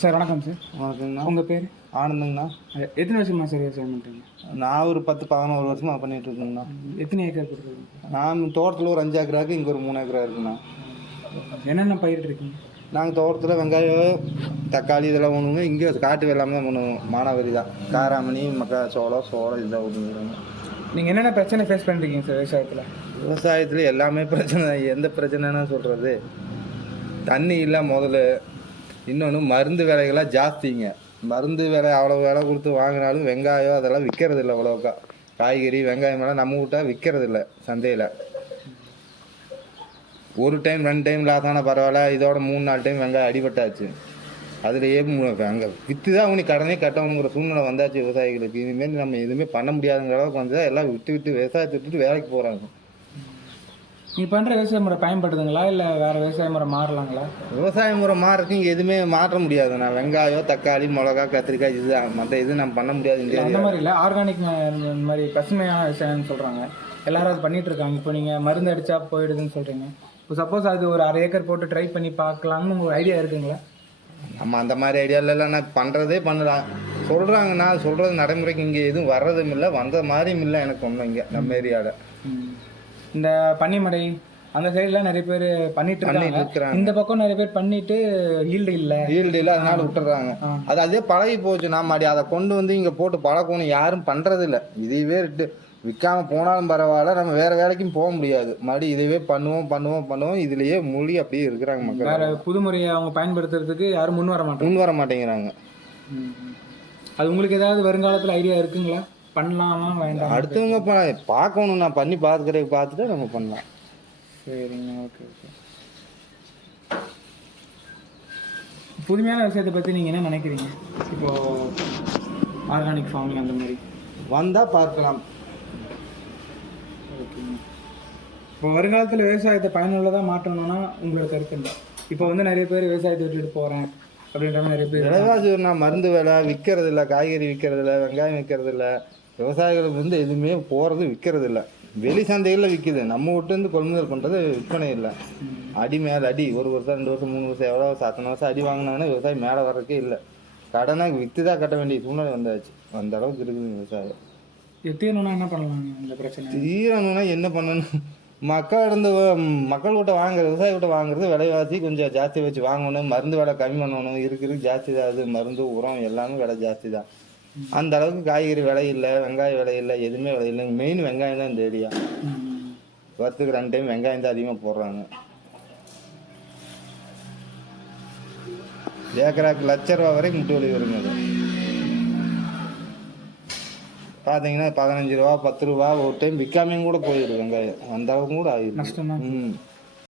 Sir வணக்கம் sir. வணக்கங்கண்ணா. உங்கள் பேர்? ஆனந்துங்கண்ணா. எத்தனை வருஷமா சார் விவசாயம் பண்ணுறீங்க? நான் ஒரு 10-11 வருஷமாக பண்ணிகிட்டு இருக்கேங்கண்ணா. எத்தனை ஏக்கர் கொடுத்துருக்கீங்க? நான் தோட்டத்தில் ஒரு 5 ஏக்கரா இருக்குது, இங்கே ஒரு 3 ஏக்கரா இருக்குண்ணா. என்னென்ன பயிர் இருக்கீங்க? நாங்கள் தோட்டத்தில் வெங்காயம், தக்காளி இதெல்லாம் ஒன்றுங்க. இங்கே காட்டு வெள்ளாமல் தான் பண்ணுவோம். மானாவாரி தான். காராமணி, மக்காச்சோளம், சோளம் இதெல்லாம் ஒன்றுங்கிறாங்க. நீங்கள் என்னென்ன பிரச்சனை ஃபேஸ் பண்ணுறீங்க சார் விவசாயத்தில்? விவசாயத்தில் எல்லாமே பிரச்சனை தான். எந்த பிரச்சனைன்னு சொல்கிறது, தண்ணி இல்லை முதல்ல. இன்னொன்று மருந்து விலைகள்லாம் ஜாஸ்திங்க. மருந்து விலை அவ்வளோ விலை கொடுத்து வாங்கினாலும் வெங்காயம் அதெல்லாம் விற்கிறது இல்லை அவ்வளோக்கா. காய்கறி வெங்காயம் எல்லாம் நம்ம விட்டால் விற்கிறது இல்லை சந்தையில். ஒரு டைம் 2 டைம் லாஸ் ஆனால் பரவாயில்ல, இதோட 3-4 டைம் வெங்காயம் அடிபட்டாச்சு. அதுலேயே அங்கே விற்று தான் அவனுக்கு கடனே கட்டணுங்கிற சூழ்நிலை வந்தாச்சு விவசாயிகளுக்கு. இனிமேல் நம்ம எதுவுமே பண்ண முடியாதுங்கிற அளவுக்கு வந்து எல்லாம் விட்டு விவசாயத்தை விட்டுட்டு வேலைக்கு போகிறாங்க. நீங்கள் பண்ணுற விவசாய முறை பயன்படுதுங்களா இல்லை வேறு விவசாய முறை மாறலாங்களா? விவசாய முறை மாறதுக்கு இங்கே எதுவுமே மாற்ற முடியாது. நான் வெங்காயம், தக்காளி, மிளகா, கத்திரிக்காய் இதுதான். மற்ற இது நம்ம பண்ண முடியாது. அந்த மாதிரி இல்லை, ஆர்கானிக் இந்த மாதிரி பசுமையான விவசாயம்னு சொல்கிறாங்க. எல்லாரும் அது பண்ணிகிட்டு இருக்காங்க. இப்போ நீங்கள் மருந்து அடித்தா போயிடுதுன்னு சொல்கிறீங்க. இப்போ சப்போஸ் அது ஒரு 1/2 ஏக்கர் போட்டு ட்ரை பண்ணி பார்க்கலாம்னு உங்களுக்கு ஐடியா இருக்குங்களா? நம்ம அந்த மாதிரி ஐடியாவில் நான் பண்ணுறதே பண்ணலாம் சொல்கிறாங்க. நான் சொல்கிறது நடைமுறைக்கு இங்கே எதுவும் வர்றதும் இல்லை, வந்த மாதிரியும் இல்லை எனக்கு ஒன்றும். இங்கே நம்ம ஏரியாவில் இந்த பன்னிமடை அந்த சைடுலாம் நிறைய பேர் பண்ணிட்டு இருக்காங்க. இந்த பக்கம் நிறைய பேர் பண்ணிட்டு ஈல்டு இல்லை அதனால விட்டுறாங்க. அது அதே பழகி போச்சு. நாம அதை கொண்டு வந்து இங்கே போட்டு பழக்கணும் யாரும் பண்ணுறது இல்லை. இதுவே விற்காம போனாலும் பரவாயில்ல, நம்ம வேற வேலைக்கும் போக முடியாது. மறுபடியும் இதுவே பண்ணுவோம் இதுலயே மொழி அப்படியே இருக்கிறாங்க மக்கள். வேற புது முறையை அவங்க பயன்படுத்துறதுக்கு யாரும் முன் வர மாட்டேங்கிறாங்க. அது உங்களுக்கு ஏதாவது வருங்காலத்தில் ஐடியா இருக்குங்களா? பண்ணலாமா வேண்டாம்? அடுத்தவங்க பார்க்கணும். நான் பண்ணி பார்த்துட்டு நம்ம பண்ணலாம். சரிங்க, ஓகே. புதுமையான விஷயத்தை பற்றி நீங்கள் என்ன நினைக்கிறீங்க? இப்போது ஆர்கானிக் ஃபார்மிங் அந்த மாதிரி வந்தால் பார்க்கலாம். ஓகேங்க. இப்போ வருங்காலத்தில் விவசாயத்தை பயனுள்ளதாக மாற்றணும்னா உங்களோட கருத்து இல்லை? இப்போ வந்து நிறைய பேர் விவசாயத்தை விட்டுட்டு போகிறேன் அப்படின்ற மாதிரி நிறைய பேர் விலைவாசி மருந்து விலை விற்கிறது இல்லை, காய்கறி விற்கிறது இல்லை, வெங்காயம் விற்கிறது இல்லை. விவசாயிகளுக்கு வந்து எதுவுமே போகிறது விற்கிறது இல்லை. வெளி சந்தைகளில் விற்கிது. நம்ம விட்டு கொள்முதல் பண்ணுறது விற்பனை இல்லை. அடி மேலே அடி. 1 வருஷம் 2 வருஷம் 3 வருஷம் எவ்வளோ 10 வருஷம் அடி வாங்கினாங்கன்னா விவசாயம் மேலே வர்றதுக்கே இல்லை. கடனை விற்று தான் கட்ட வேண்டிய சூழ்நிலை வந்தாச்சு. அந்த அளவுக்கு இருக்குது விவசாயம். தீரணும்னா என்ன பண்ணலாம்? இந்த பிரச்சனை தீரணும்னா என்ன பண்ணணும்? மக்கள்கிட்ட வாங்குறது, விவசாயிகிட்ட வாங்குறது விலைவாசி கொஞ்சம் ஜாஸ்தி வச்சு வாங்கணும். மருந்து விலை கம்மி பண்ணணும். இருக்கு ஜாஸ்தி தான். அது மருந்து உரம் எல்லாமே விலை ஜாஸ்தி தான். அந்த அளவுக்கு காய்கறி விலை இல்லை, வெங்காய விலை இல்லை, எதுவுமே விலை இல்லை. மெயின் வெங்காயம் தான் இந்த ஏரியா. வருஷத்துக்கு 2 டைம் வெங்காயம் தான் அதிகமாக போடுறாங்க. ஏக்கராக்கு ₹1,00,000 வரைக்கும் முட்டு வலி வருங்க. அது பார்த்தீங்கன்னா ₹15 ₹10 ஒரு டைம் விற்காமையும் கூட போயிடுது வெங்காயம். அந்த அளவுக்கு கூட ஆகிடும். நஷ்டம் தான்.